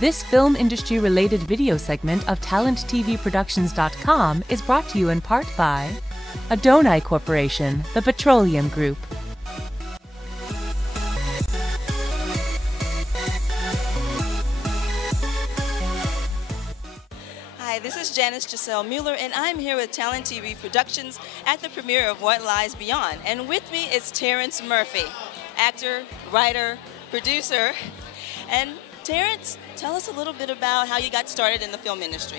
This film industry-related video segment of TalentTVProductions.com is brought to you in part by Adonai Corporation, the Petroleum Group. Hi, this is Janice Giselle Mueller, and I'm here with Talent TV Productions at the premiere of What Lies Beyond. And with me is Terrance Murphy, actor, writer, producer. And Terrance, tell us a little bit about how you got started in the film industry.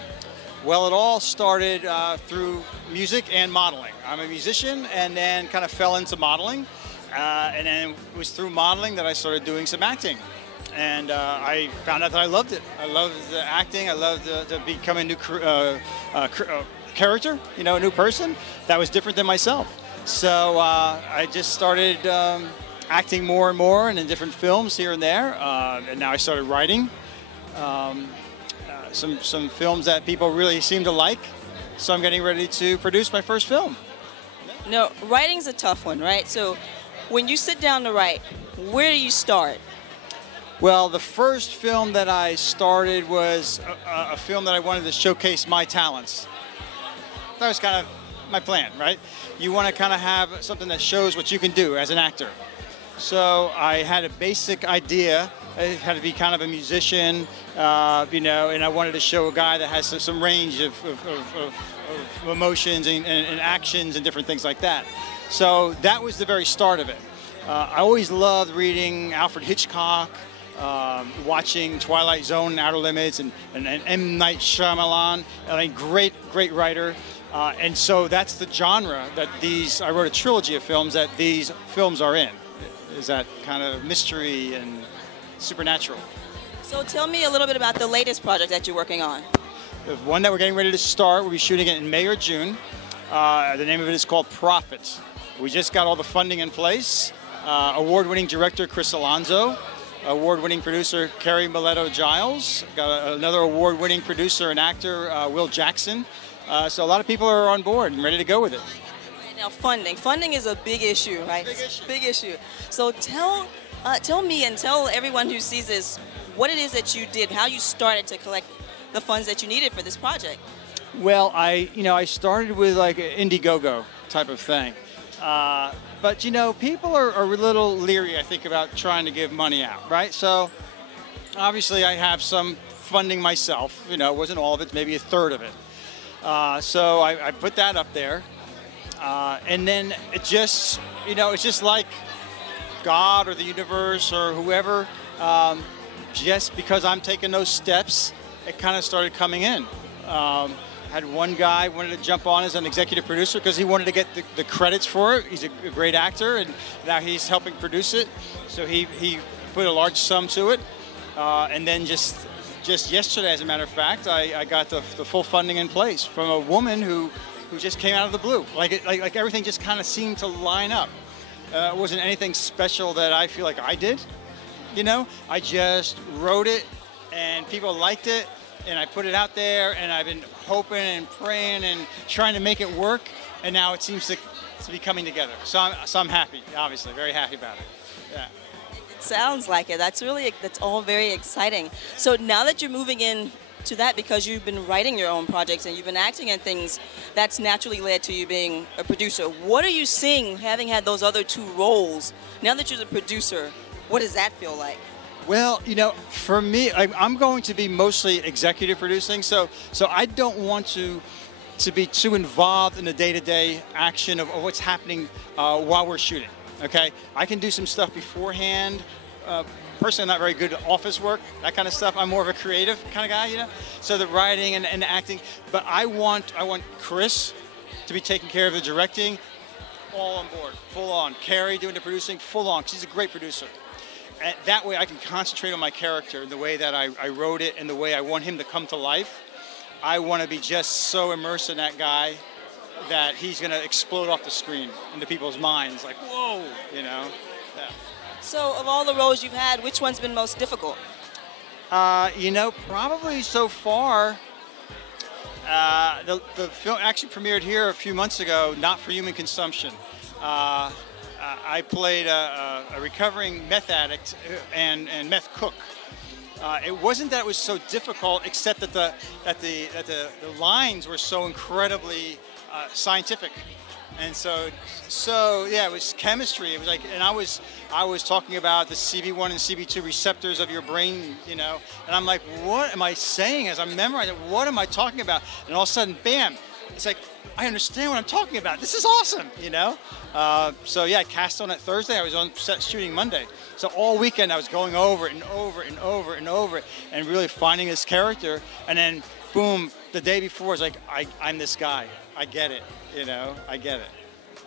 Well, it all started through music and modeling. I'm a musician and then kind of fell into modeling. And then it was through modeling that I started doing some acting. And I found out that I loved it. I loved the acting. I loved to become a new character, you know, a new person that was different than myself. So I just started acting more and more and in different films here and there. And now I started writing some films that people really seem to like. So I'm getting ready to produce my first film. No, writing's a tough one, right? So when you sit down to write, where do you start? Well, the first film that I started was a film that I wanted to showcase my talents. That was kind of my plan, right? You want to kind of have something that shows what you can do as an actor. So I had a basic idea. I had to be kind of a musician, you know, and I wanted to show a guy that has some range of emotions and actions and different things like that. So that was the very start of it. I always loved reading Alfred Hitchcock, watching Twilight Zone and Outer Limits and M. Night Shyamalan, a great writer. And so that's the genre that I wrote a trilogy of films that these films are in. Is that kind of mystery and supernatural. So tell me a little bit about the latest project that you're working on. The one that we're getting ready to start, we'll be shooting it in May or June. The name of it is called Prophet. We just got all the funding in place. Award-winning director Chris Alonso. Award-winning producer Carrie Mileto-Giles, got another award-winning producer and actor, Will Jackson. So a lot of people are on board and ready to go with it. Right now, funding is a big issue, right? Big issue. So tell me and tell everyone who sees this what it is that you did, how you started to collect the funds that you needed for this project. Well, I started with like an Indiegogo type of thing. But, you know, people are a little leery, I think, about trying to give money out, right? So, obviously, I have some funding myself. You know, it wasn't all of it, maybe a third of it. So I put that up there. And then it just, you know, it's just like God or the universe or whoever, just because I'm taking those steps, it kind of started coming in. Had one guy wanted to jump on as an executive producer because he wanted to get the credits for it. He's a great actor, and now he's helping produce it. So he put a large sum to it. And then just yesterday, as a matter of fact, I got the full funding in place from a woman who just came out of the blue. Like everything just kind of seemed to line up. It wasn't anything special that I feel like I did. You know, I just wrote it, and people liked it. And I put it out there, and I've been hoping and praying and trying to make it work, and now it seems to be coming together. So I'm happy, obviously, very happy about it. Yeah. It sounds like it. That's all very exciting. So now that you're moving in to that, because you've been writing your own projects and you've been acting in things, that's naturally led to you being a producer. What are you seeing, having had those other two roles? Now that you're the producer, what does that feel like? Well, you know, for me, I'm going to be mostly executive producing, so I don't want to be too involved in the day-to-day action of what's happening while we're shooting, okay? I can do some stuff beforehand. Personally, I'm not very good at office work, that kind of stuff. I'm more of a creative kind of guy, you know? So the writing and the acting, but I want Chris to be taking care of the directing, all on board, full on. Carrie doing the producing, full on, 'cause she's a great producer. And that way I can concentrate on my character, the way that I wrote it and the way I want him to come to life. I want to be just so immersed in that guy that he's going to explode off the screen into people's minds, like, whoa, you know? Yeah. So of all the roles you've had, which one's been most difficult? You know, probably so far, the film actually premiered here a few months ago, Not for Human Consumption. I played a recovering meth addict and meth cook. It wasn't that it was so difficult, except that the lines were so incredibly scientific, and so yeah, it was chemistry. It was like, and I was talking about the CB1 and CB2 receptors of your brain, you know, and I'm like, what am I saying as I'm memorizing? What am I talking about? And all of a sudden, bam! It's like, I understand what I'm talking about. This is awesome, you know. So yeah, I cast on it Thursday. I was on set shooting Monday. So all weekend I was going over it and over it and over it and over it and really finding this character. And then boom, the day before, it's like, I'm this guy. I get it, you know. I get it.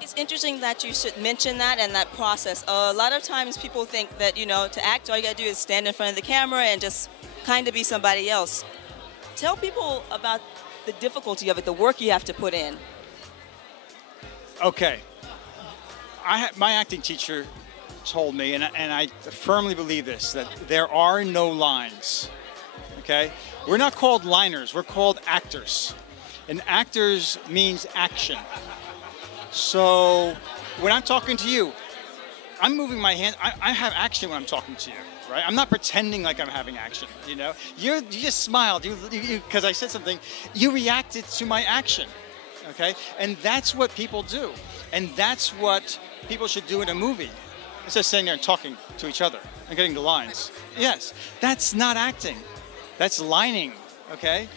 It's interesting that you should mention that and that process. A lot of times people think that, you know, to act, all you got to do is stand in front of the camera and just kind of be somebody else. Tell people about the difficulty of it, the work you have to put in. Okay. My acting teacher told me, and I firmly believe this, that there are no lines, okay? We're not called liners, we're called actors. And actors means action. So when I'm talking to you, I'm moving my hand, I have action when I'm talking to you, right? I'm not pretending like I'm having action, you know? You just smiled, because I said something, you reacted to my action, okay? And that's what people do. And that's what people should do in a movie. Instead of sitting there and talking to each other and getting the lines. Yes, that's not acting. That's lining, okay?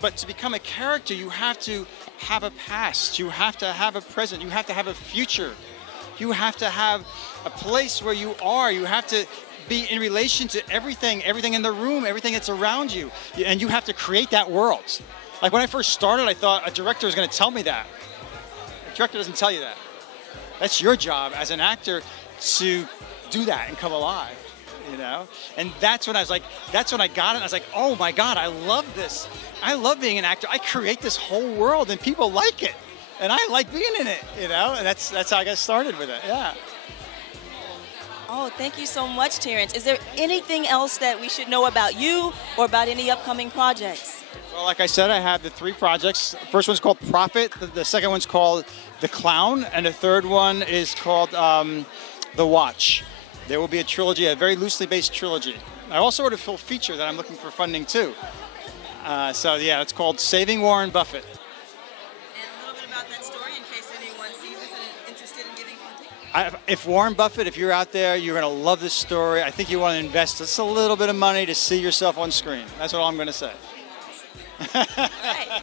But to become a character, you have to have a past. You have to have a present. You have to have a future. You have to have a place where you are. You have to be in relation to everything in the room, everything that's around you. And you have to create that world. Like when I first started, I thought a director was going to tell me that. A director doesn't tell you that. That's your job as an actor, to do that and come alive, you know? And that's when I was like, that's when I got it. I was like, oh my God, I love this. I love being an actor. I create this whole world and people like it. And I like being in it, you know? And that's how I got started with it, yeah. Oh, thank you so much, Terrance. Is there anything else that we should know about you or about any upcoming projects? Well, like I said, I have the 3 projects. The first one's called Prophet. The second one's called The Clown. And the third one is called The Watch. There will be a trilogy, a very loosely based trilogy. I also wrote a full feature that I'm looking for funding too. So yeah, it's called Saving Warren Buffett. And a little bit about that story in case anyone sees this and is interested in giving funding. If Warren Buffett, if you're out there, you're going to love this story. I think you want to invest just a little bit of money to see yourself on screen. That's what I'm going to say. All right.